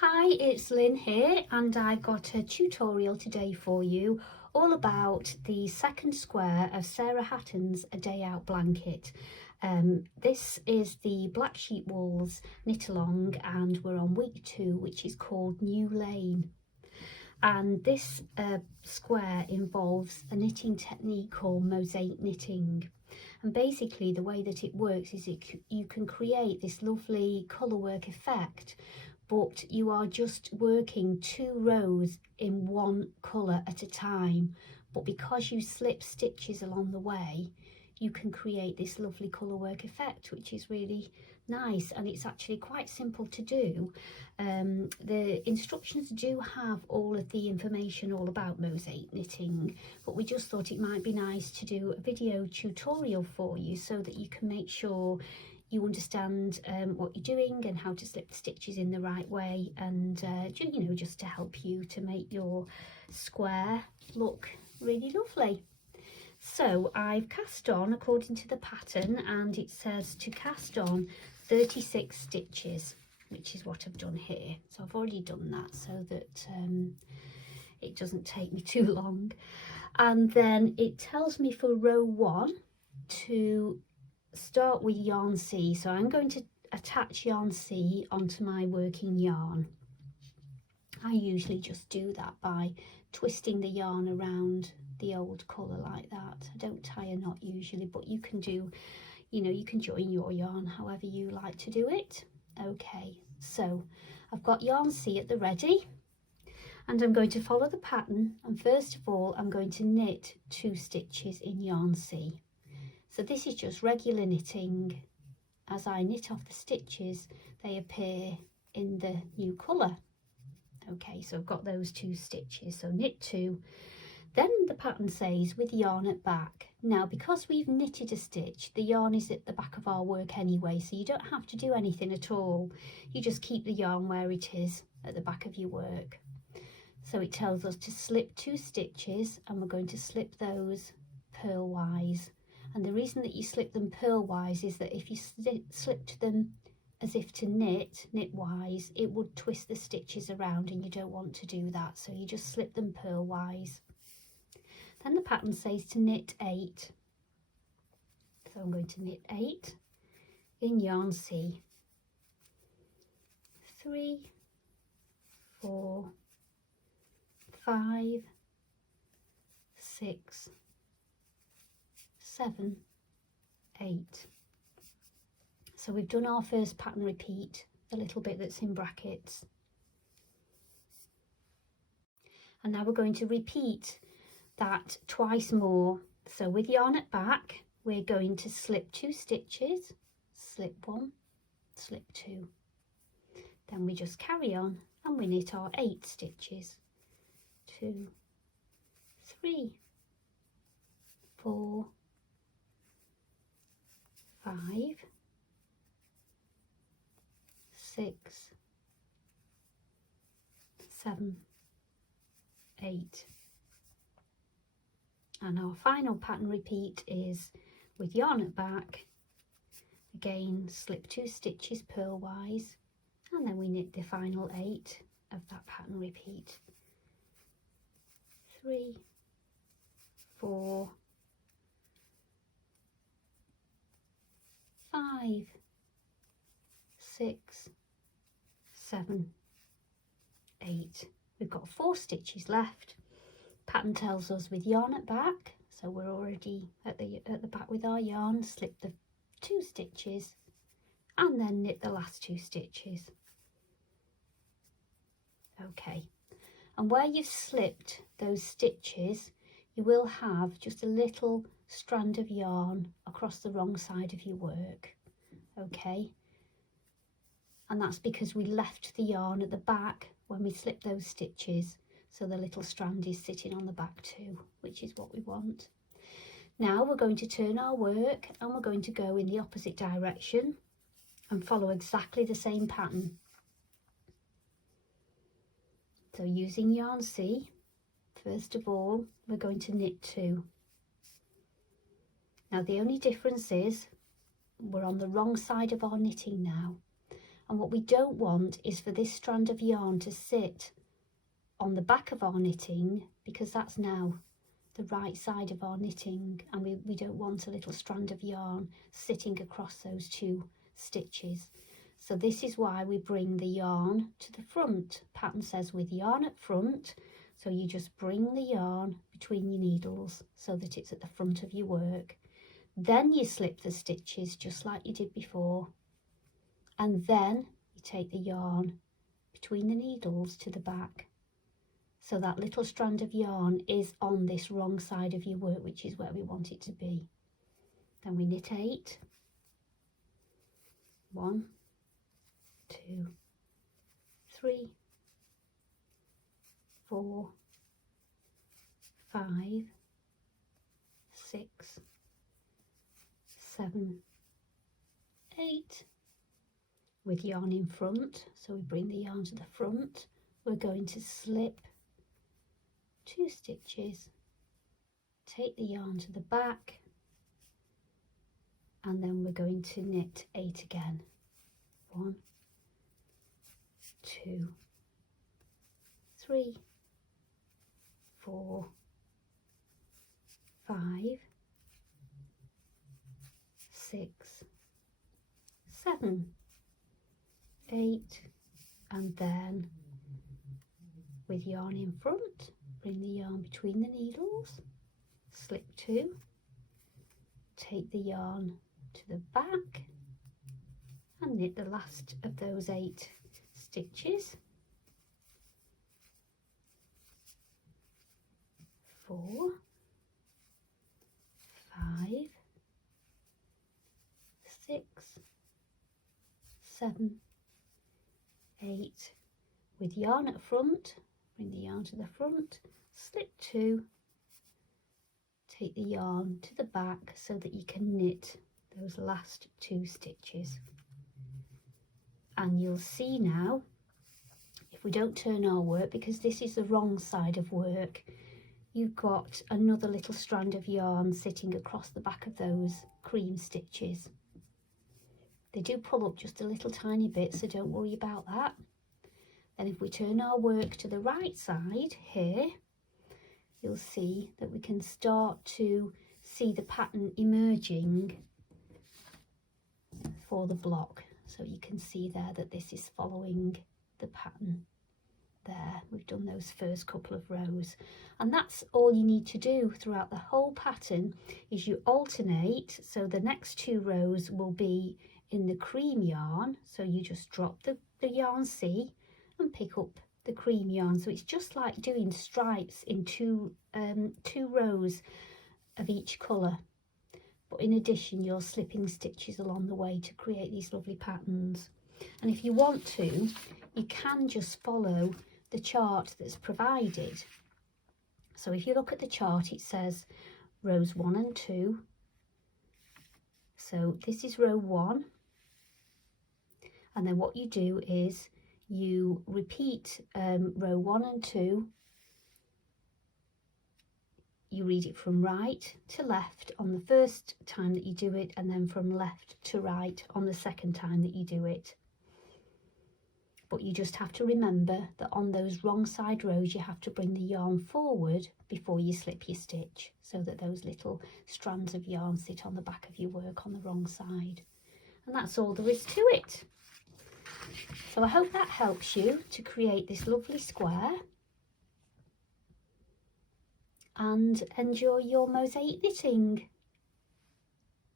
Hi, it's Lynn here, and I've got a tutorial today for you all about the second square of Sarah Hatton's A Day Out blanket. This is the Black Sheep Wools knit along, and we're on week 2, which is called New Lane. And this square involves a knitting technique called mosaic knitting. And basically the way that it works is you can create this lovely colourwork effect, but you are just working 2 rows in one colour at a time. But because you slip stitches along the way, you can create this lovely colourwork effect, which is really nice, and it's actually quite simple to do. The instructions do have all of the information all about mosaic knitting, but we just thought it might be nice to do a video tutorial for you so that you can make sure you understand what you're doing and how to slip the stitches in the right way, and just to help you to make your square look really lovely. So I've cast on according to the pattern, and it says to cast on 36 stitches, which is what I've done here. So I've already done that so that it doesn't take me too long. And then it tells me for row 1 to start with yarn C. So I'm going to attach yarn C onto my working yarn. I usually just do that by twisting the yarn around the old colour like that. I don't tie a knot usually, but you can do, you can join your yarn however you like to do it. Okay, so I've got yarn C at the ready, and I'm going to follow the pattern, and first of all I'm going to knit 2 stitches in yarn C. So this is just regular knitting. As I knit off the stitches, they appear in the new colour. Okay, so I've got those 2 stitches, so knit 2. Then the pattern says with yarn at back. Now, because we've knitted a stitch, the yarn is at the back of our work anyway, so you don't have to do anything at all. You just keep the yarn where it is at the back of your work. So it tells us to slip 2 stitches, and we're going to slip those purlwise. And the reason that you slip them purlwise is that if you slipped them as if to knitwise, it would twist the stitches around, and you don't want to do that. So you just slip them purlwise. Then the pattern says to knit 8. So I'm going to knit 8 in yarn C. 3, 4, 5, 6, 7, 8. So we've done our first pattern repeat, the little bit that's in brackets. And now we're going to repeat that twice more. So with yarn at back, we're going to slip 2 stitches, slip 1, slip 2. Then we just carry on and we knit our 8 stitches. 2, 3, 4, 5, 6, 7, 8. And our final pattern repeat is with yarn at back, again slip 2 stitches purlwise, and then we knit the final 8 of that pattern repeat. 3, 4, 5, 6, 7, 8. We've got 4 stitches left. Pattern tells us with yarn at back, so we're already at the back with our yarn, slip the 2 stitches and then knit the last 2 stitches. Okay, and where you've slipped those stitches, you will have just a little strand of yarn across the wrong side of your work. Okay, and that's because we left the yarn at the back when we slipped those stitches, so the little strand is sitting on the back too, which is what we want. Now we're going to turn our work, and we're going to go in the opposite direction and follow exactly the same pattern. So using yarn C, first of all we're going to knit 2. Now the only difference is we're on the wrong side of our knitting now. And what we don't want is for this strand of yarn to sit on the back of our knitting, because that's now the right side of our knitting, and we don't want a little strand of yarn sitting across those two stitches. So this is why we bring the yarn to the front. Pattern says with yarn at front, so you just bring the yarn between your needles so that it's at the front of your work. Then you slip the stitches just like you did before, and then you take the yarn between the needles to the back. So that little strand of yarn is on this wrong side of your work, which is where we want it to be. Then we knit 8. 1, 2, 3, 4, 5, 6, 7, 8. With yarn in front, so we bring the yarn to the front. We're going to slip 2 stitches, take the yarn to the back, and then we're going to knit 8 again. 1, 2, 3, 4, 5, 6, 7, 8, and then with yarn in front, bring the yarn between the needles, slip 2, take the yarn to the back, and knit the last of those 8 stitches. 4, 5, 6, 7, 8. With yarn at front, bring the yarn to the front, slip 2, take the yarn to the back so that you can knit those last 2 stitches. And you'll see now, if we don't turn our work, because this is the wrong side of work, you've got another little strand of yarn sitting across the back of those cream stitches. They do pull up just a little tiny bit, so don't worry about that. Then if we turn our work to the right side here, you'll see that we can start to see the pattern emerging for the block. So you can see there that this is following the pattern there. We've done those first couple of rows, and that's all you need to do throughout the whole pattern, is you alternate. So the next 2 rows will be in the cream yarn, so you just drop the yarn C and pick up the cream yarn. So it's just like doing stripes in two rows of each colour, but in addition you're slipping stitches along the way to create these lovely patterns. And if you want to, you can just follow the chart that's provided. So if you look at the chart, it says rows 1 and 2. So this is row 1, and then what you do is you repeat row 1 and 2. You read it from right to left on the first time that you do it, and then from left to right on the second time that you do it. But you just have to remember that on those wrong side rows you have to bring the yarn forward before you slip your stitch, so that those little strands of yarn sit on the back of your work on the wrong side. And that's all there is to it. So I hope that helps you to create this lovely square and enjoy your mosaic knitting.